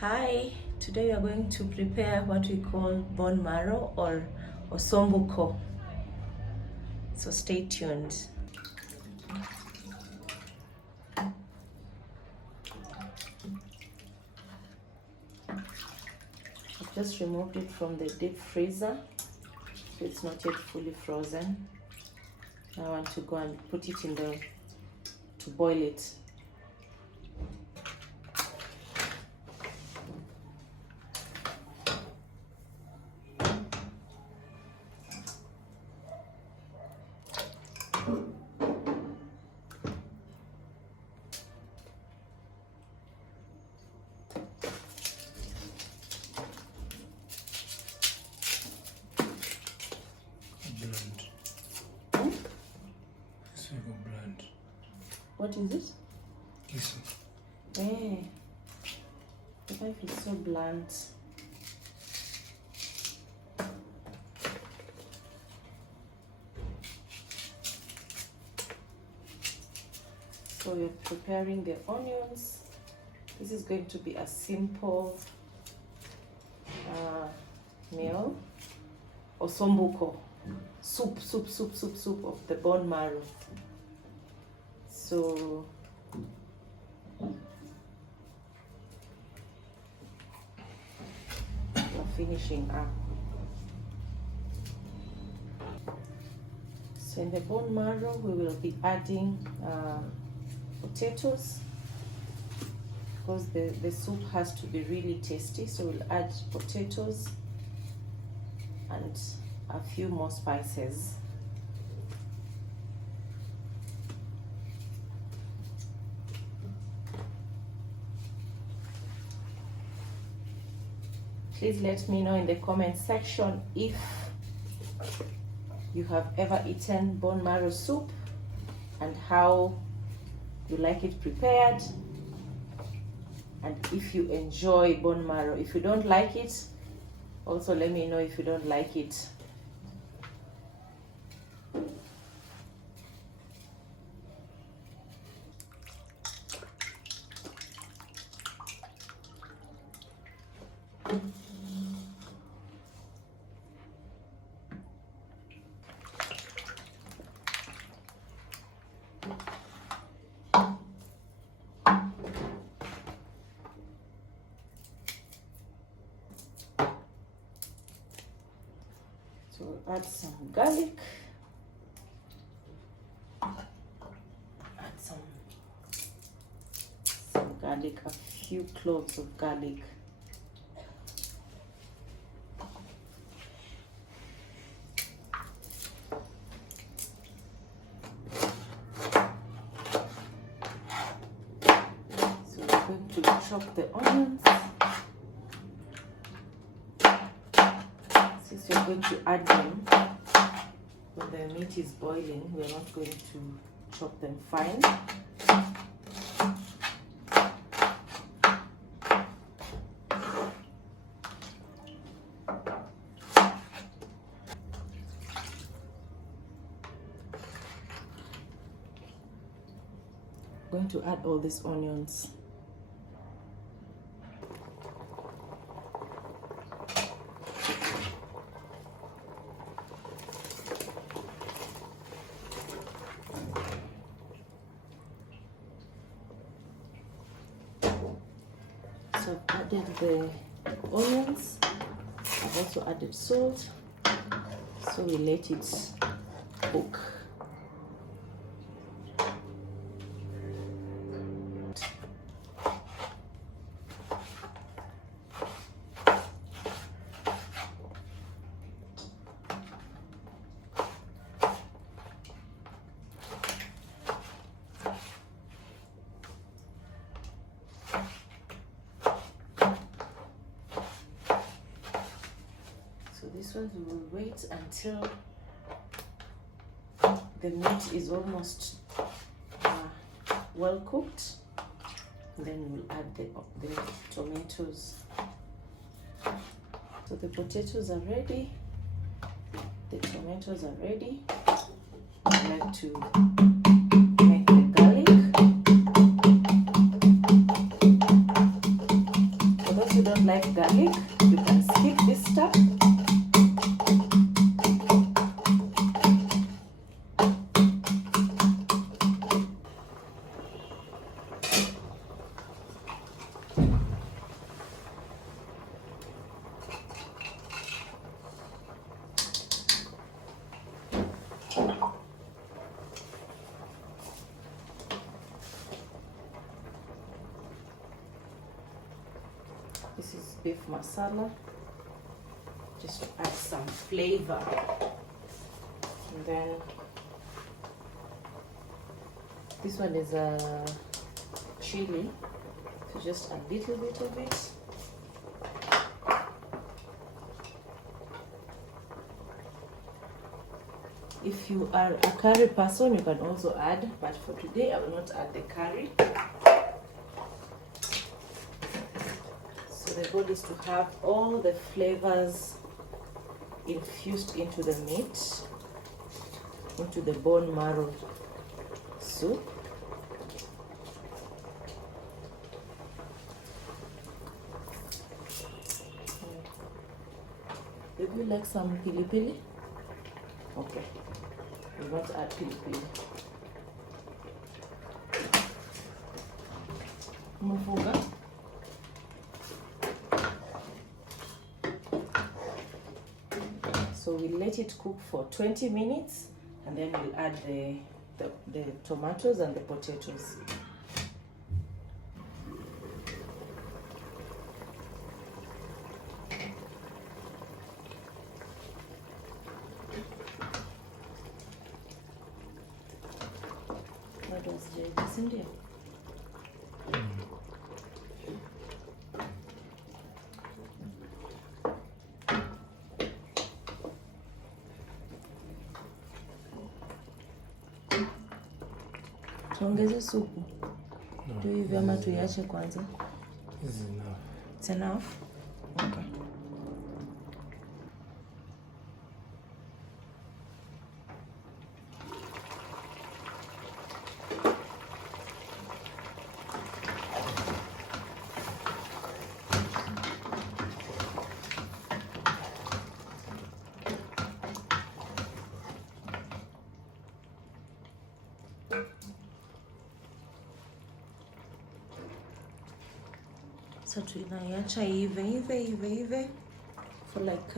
Hi, today we are going to prepare what we call bone marrow or osumbuko. So stay tuned. I've just removed it from the deep freezer, so it's not yet fully frozen. I want to go and put it in to boil it. Blend. What is it? Listen. Hey, the knife is so blunt. So we're preparing the onions. This is going to be a simple meal. Osumbuko. Soup of the bone marrow. So we're finishing up. So in the bone marrow we will be adding potatoes, because the soup has to be really tasty. So we'll add potatoes and a few more spices. Please let me know in the comment section if you have ever eaten bone marrow soup and how you like it prepared, and if you enjoy bone marrow. If you don't like it, also let me know if you don't like it. So we'll add some garlic, some garlic, a few cloves of garlic. So we're going to chop the onions. Since we're going to add them when the meat is boiling, we're not going to chop them fine. I'm going to add all these onions. So I've added the onions. I've also added salt. So we let it cook. This one we will wait until the meat is almost well cooked. Then we'll add the tomatoes. So the potatoes are ready. The tomatoes are ready. I like to make the garlic. For those like garlic, you can skip this step. This is beef masala, just to add some flavor. And then this one is a chili, so just a little bit of it. If you are a curry person, you can also add, but for today I will not add the curry. So the goal is to have all the flavors infused into the meat, into the bone marrow soup. Would you like some pili pili? Okay, we want to add pili pili. Mufuga. So we'll let it cook for 20 minutes and then we'll add the tomatoes and the potatoes. What was this in there? Tuongeze supu. Ndio hivi ama tuiache kwanza? It's enough. It's enough? Okay. So tunaiacha ive for like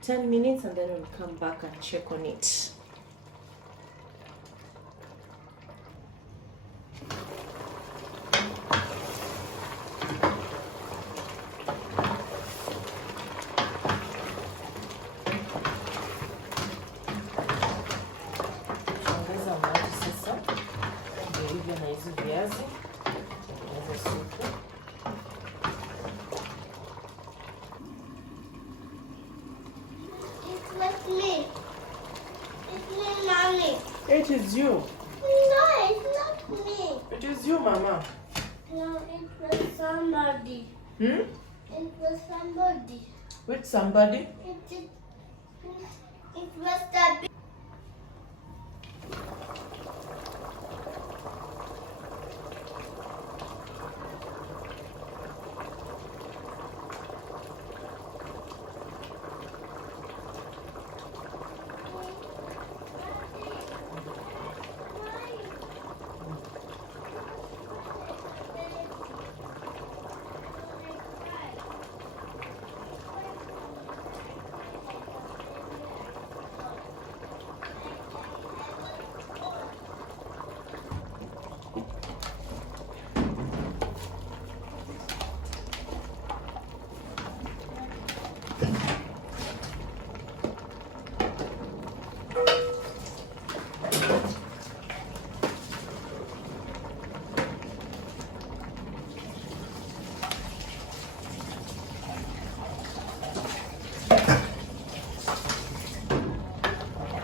10 minutes and then we'll come back and check on it. Tuongeza maji sasa ndio hivyo na hizi viazi. It's me. It's me, Mommy. It is you. No, it's not me. It is you, Mama. No, it was somebody. Hmm? It was somebody. With somebody? It was the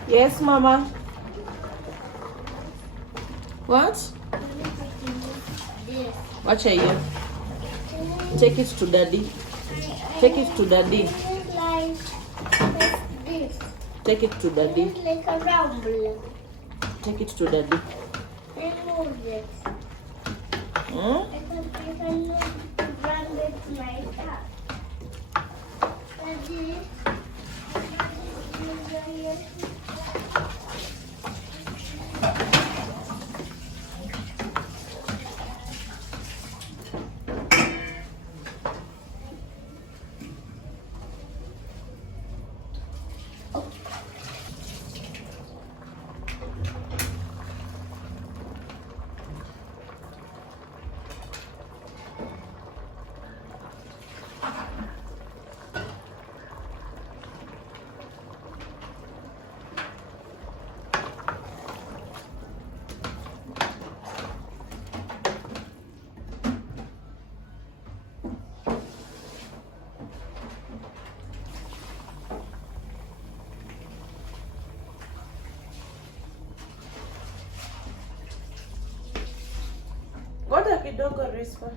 Yes, Mama. What? Yes. Watch here. Take it to Daddy. Take it to Daddy. It's like this. Take it to Daddy. It's like a round balloon. Take it to Daddy. And move it. Hmm? I can move round it my cup. Daddy. Ngoja kidogo Rispa.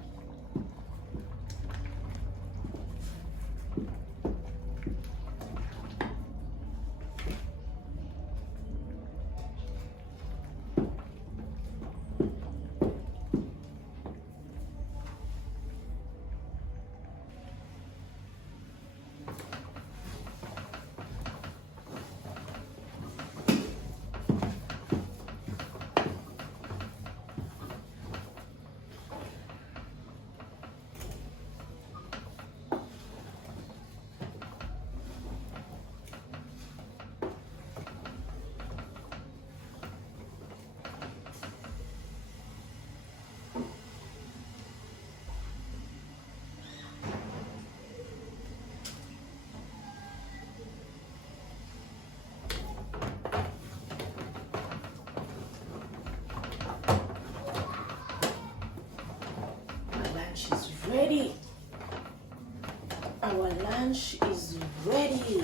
Ready. Our lunch is ready.